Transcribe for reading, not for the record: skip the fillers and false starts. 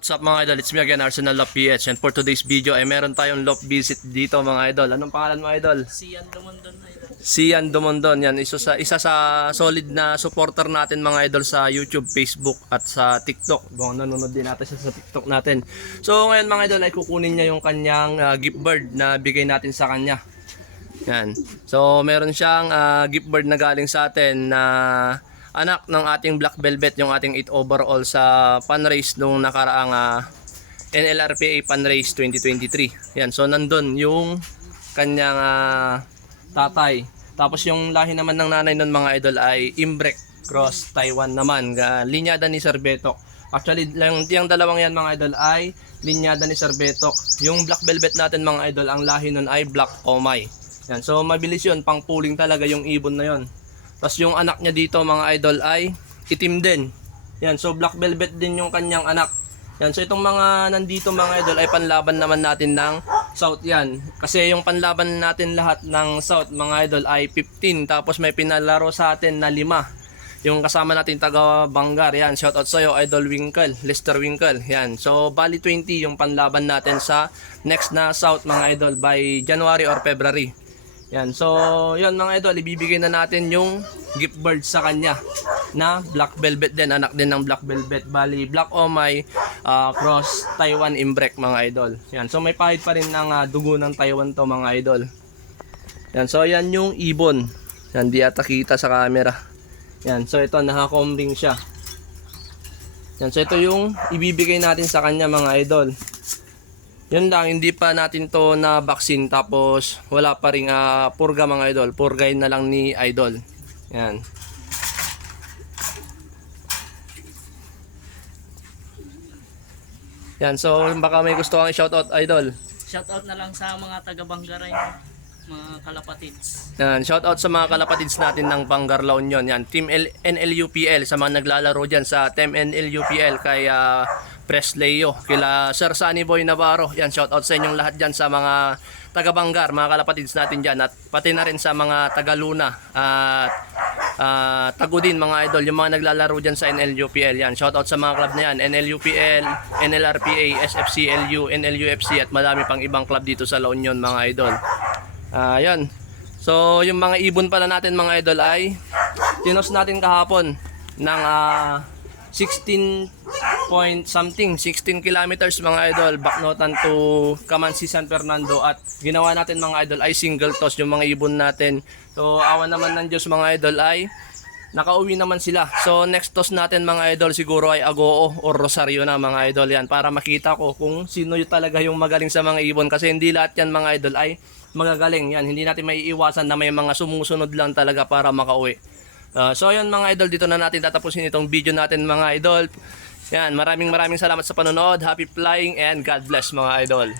What's up mga idol, it's me again, Arsenal Love PH, and for today's video ay meron tayong love visit dito mga idol. Anong pangalan mo idol? Sian Dumondon idol. Sian Dumondon, yan isa sa solid na supporter natin mga idol sa YouTube, Facebook at sa TikTok. Nanonood din natin siya sa TikTok natin. So ngayon mga idol ay kukunin niya yung kanyang gift bird na bigay natin sa kanya. Yan. So meron siyang gift bird na galing sa atin na anak ng ating Black Velvet, yung ating 8 overall sa pan race nung nakaraang NLRPA pan race 2023. Yan, so nandun yung kanyang tatay. Tapos yung lahi naman ng nanay nun mga idol ay Imbrek Cross Taiwan naman, linyada ni Sir Betok. Actually yung dalawang yan mga idol ay linyada ni Sir Betok. Yung Black Velvet natin mga idol, ang lahi nun ay Black Omay. Yan, so mabilis yun, pang pooling talaga yung ibon na yon. Tapos yung anak niya dito mga idol ay itim din. Yan, so Black Velvet din yung kanyang anak. Yan, so itong mga nandito mga idol ay panlaban naman natin ng South yan. Kasi yung panlaban natin lahat ng South mga idol ay 15. Tapos may pinalaro sa atin na 5. Yung kasama natin taga Bangar. Yan, shoutout sa'yo Idol Winkle, Lester Winkle. Yan, so bali 20 yung panlaban natin sa next na South mga idol by January or February. Yan, so yun mga idol, ibibigay na natin yung gift bird sa kanya na Black Velvet din, anak din ng Black Velvet, bali Black Omay Cross Taiwan Imbrek mga idol. Yan, so may pahid pa rin ng dugo ng Taiwan to mga idol. Yan, so yan yung ibon. Yan, di ata kita sa camera. Yan, so ito naka-combing siya. Yan, so ito yung ibibigay natin sa kanya mga idol. Yun lang, hindi pa natin to na vaccine, tapos wala pa ring purga mga idol. Purgain na lang ni idol. Yan. Yan, so baka may gusto kang shoutout idol. Shoutout na lang sa mga taga Bangaray, mga kalapatids. Yan, shoutout sa mga kalapatids natin ng Bangar La Union. Yan, Team NLUPL sa mga naglalaro diyan sa Team NLUPL kay Presleo, kila Sir Sunny Boy Navarro. Yan, shoutout sa inyong lahat diyan sa mga taga Bangar, mga kalapatids natin diyan, at pati na rin sa mga taga Luna at Tagudin mga idol, yung mga naglalaro diyan sa NLUPL. Yan, shoutout sa mga club na yan, NLUPL, NLRPA, SFCLU, NLUFC at marami pang ibang club dito sa La Union mga idol. Yan. So yung mga ibon pala natin mga idol ay tinos natin kahapon ng 16 point something, 16 kilometers mga idol, Bacnotan to Camansi San Fernando, at ginawa natin mga idol ay single toss yung mga ibon natin. So awan naman ng Diyos mga idol ay nakauwi naman sila. So next toss natin mga idol siguro ay Agoo or Rosario na mga idol, yan, para makita ko kung sino yung talaga yung magaling sa mga ibon, kasi hindi lahat yan mga idol ay magagaling. Yan, hindi natin maiiwasan na may mga sumusunod lang talaga para makauwi. So yun mga idol, dito na natin tatapusin itong video natin mga idol. Yan, maraming salamat sa panonood. Happy flying and God bless mga idol.